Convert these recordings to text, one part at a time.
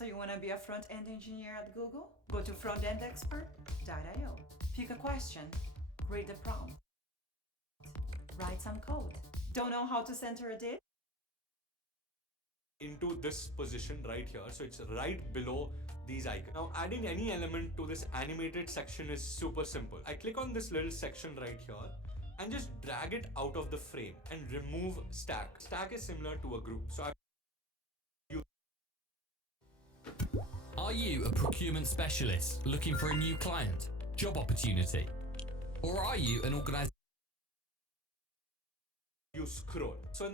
So you want to be a front-end engineer at Google? Go to frontendexpert.io. Pick a question, read the prompt, write some code. Don't know how to center a div? Into this position right here. So it's right below these icons. Now adding any element to this animated section is super simple. I click on this little section right here and just drag it out of the frame and remove stack. Stack is similar to a group. So Are you a procurement specialist looking for a new client, job opportunity? Or are you an organization? you scroll. So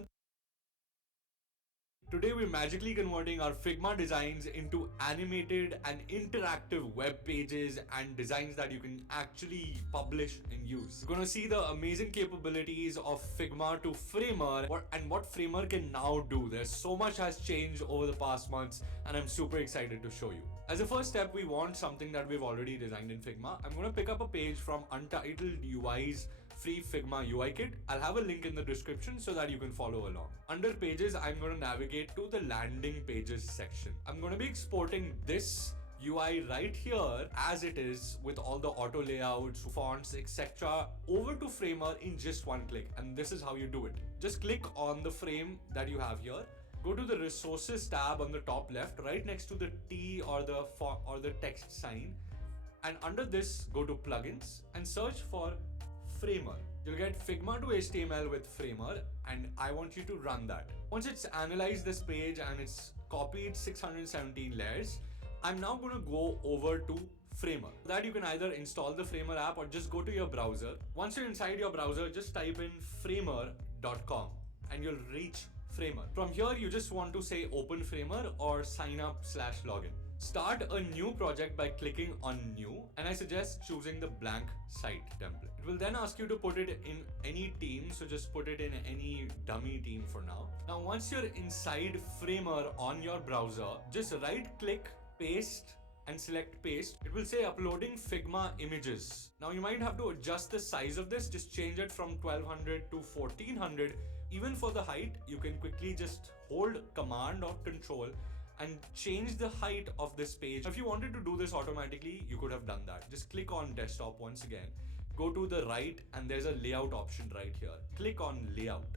today we're magically converting our Figma designs into animated and interactive web pages and designs that you can actually publish and use. You're gonna see the amazing capabilities of Figma to Framer and what Framer can now do. There's so much has changed over the past months and I'm super excited to show you. As a first step, we want something that we've already designed in Figma. I'm gonna pick up a page from Untitled UI's free Figma UI kit. I'll have a link in the description so that you can follow along. Under pages, I'm gonna navigate to the landing pages section. I'm going to be exporting this UI right here as it is with all the auto layouts, fonts, etc. over to Framer in just one click. And this is how you do it. Just click on the frame that you have here. Go to the resources tab on the top left, right next to the T or the text sign. And under this, go to plugins and search for Framer. You'll get Figma to HTML with Framer and I want you to run that. Once it's analyzed this page and it's copied 617 layers, I'm now going to go over to Framer. For that you can either install the Framer app or just go to your browser. Once you're inside your browser, just type in framer.com and you'll reach Framer. From here, you just want to say open Framer or sign up/login. Start a new project by clicking on new and I suggest choosing the blank site template. It will then ask you to put it in any team, so just put it in any dummy team for now. Now once you're inside Framer on your browser, just right click, paste and select paste. It will say uploading Figma images. Now you might have to adjust the size of this, just change it from 1200 to 1400. Even for the height, you can quickly just hold Command or Control and change the height of this page. If you wanted to do this automatically, you could have done that. Just click on desktop once again, go to the right and there's a layout option right here. Click on layout.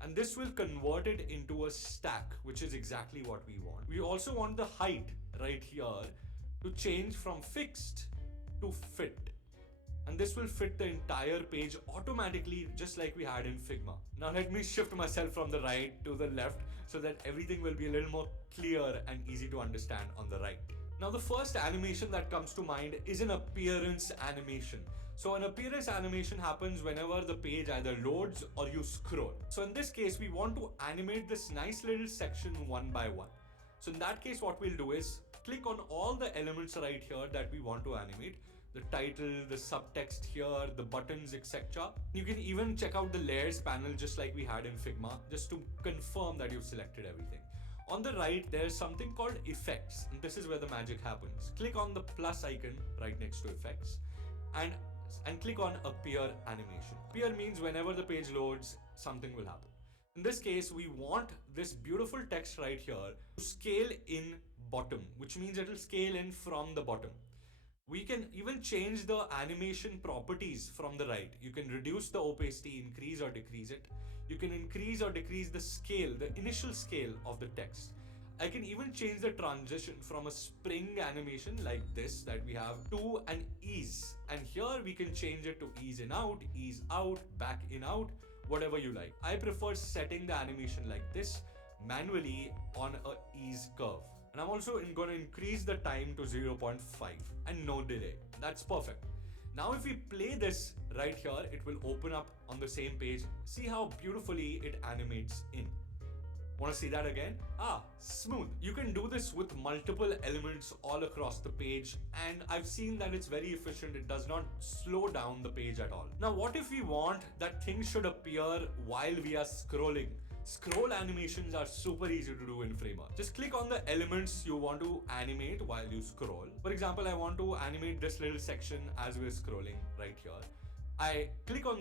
And this will convert it into a stack, which is exactly what we want. We also want the height right here to change from fixed to fit. And this will fit the entire page automatically, just like we had in Figma. Now let me shift myself from the right to the left so that everything will be a little more clear and easy to understand on the right. Now the first animation that comes to mind is an appearance animation. So an appearance animation happens whenever the page either loads or you scroll. So in this case, we want to animate this nice little section one by one. So in that case, what we'll do is click on all the elements right here that we want to animate. The title, the subtext here, the buttons, etc. You can even check out the layers panel just like we had in Figma, just to confirm that you've selected everything. On the right, there's something called effects, and this is where the magic happens. Click on the plus icon right next to effects and click on appear animation. Appear means whenever the page loads, something will happen. In this case, we want this beautiful text right here to scale in bottom, which means it will scale in from the bottom. We can even change the animation properties from the right. You can reduce the opacity, increase or decrease it. You can increase or decrease the scale, the initial scale of the text. I can even change the transition from a spring animation like this that we have to an ease. And here we can change it to ease in out, back in out, whatever you like. I prefer setting the animation like this manually on a ease curve. And I'm also going to increase the time to 0.5 and no delay. That's perfect. Now if we play this right here, it will open up on the same page. See how beautifully it animates in. Want to see that again? Smooth. You can do this with multiple elements all across the page, and I've seen that it's very efficient. It does not slow down the page at all. Now, what if we want that things should appear while we are scrolling? Scroll animations are super easy to do in Framer. Just click on the elements you want to animate while you scroll. For example, I want to animate this little section as we're scrolling right here. I click on this